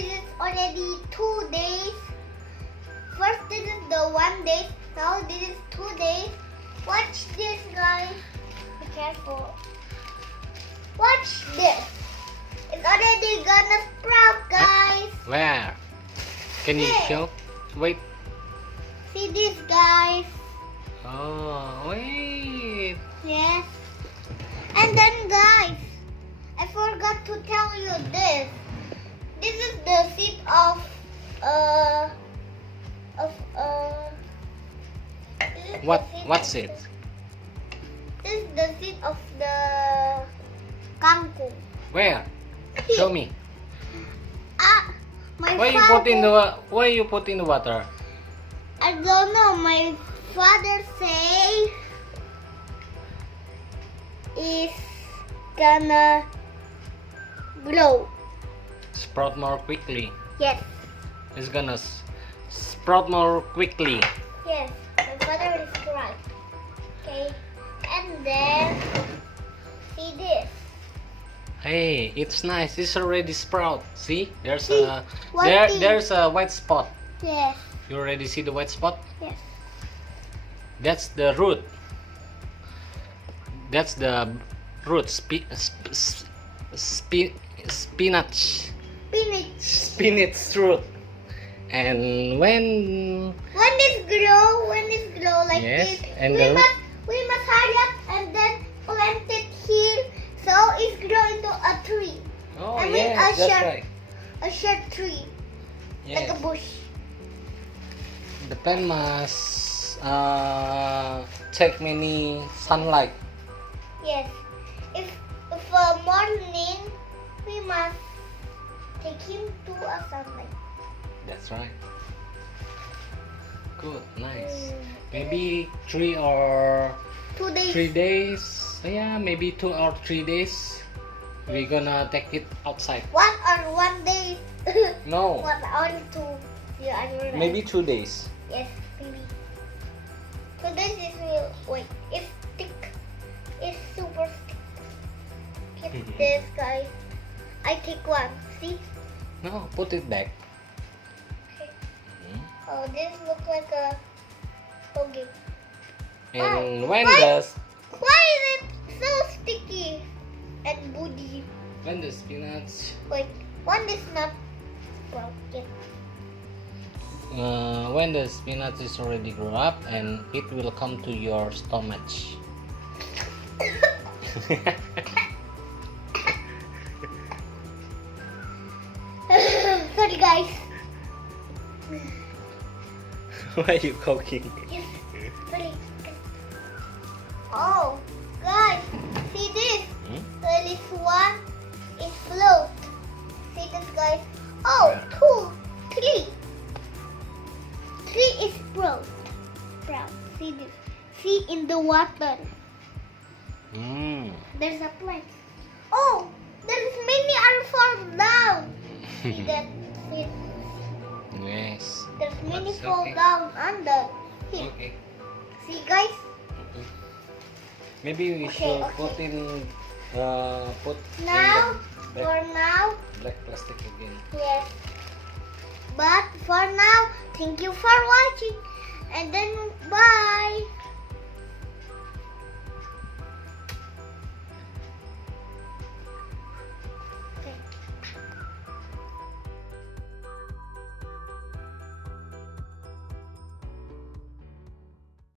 this is already 2 days. First this is the 1 day. Now this is 2 days. Watch this, guys. Be careful. Watch this. It's already gonna sprout, guys. Where? Can you Hey. show? Wait. See this, guys. Oh, wait. Yes. And then, guys, I forgot to tell you this. This is the seed of this is the What's seed it? This is the seed of the kangkong. Where? Show me. My Why you put in the water? I don't know. My father say is gonna grow. Sprout more quickly. Yes. It's gonna sprout more quickly. Yes. My father is right. Okay. And then see this. Hey, it's nice. It's already sprout. See? There's See, a one thing. there's a white spot. Yes. You already see the white spot? Yes. That's the root. That's the root. Spinach. Spinach root. And when When this grow like Yes, this, and we the- must hurry up and then plant it here so it grow into a tree. oh I mean, yes, that's short- right. A short tree, like Yes. a bush. The plant must take many sunlight. Yes. If morning, we must take him to a sunlight. That's right. Good, nice. Mm. Maybe 3 or 2 days. 3 days. Yeah, maybe 2 or 3 days. We're gonna take it outside. 1 day. No, 1 or 2. Yeah, I know that. maybe 2 days. Yes, maybe. So this is real. Wait, it's thick. It's super thick. Keep this, guys. I take one. See? No, put it back. Okay. Hmm. Oh, this looks like a toge. And Why? when does Why is it so sticky and woody? when the spinach Wait, one is not broken. when the spinach is already grow up and it will come to your stomach. Sorry, guys. Why are you cooking? Yes, sorry. Oh, guys, see this? Hmm? This one is float. See this, guys? Oh, Yeah. 2, 3. 3 is brown. Brown. See this? See in the water. Mm. There's a plant. Oh, there's many are fall down. See that? See, Yes. there's many That's fall okay. down under. Here. Okay. See, guys? Maybe we Okay, should okay. put in Now, in for now, the black plastic again. yes. But for now, thank you for watching. And then, bye.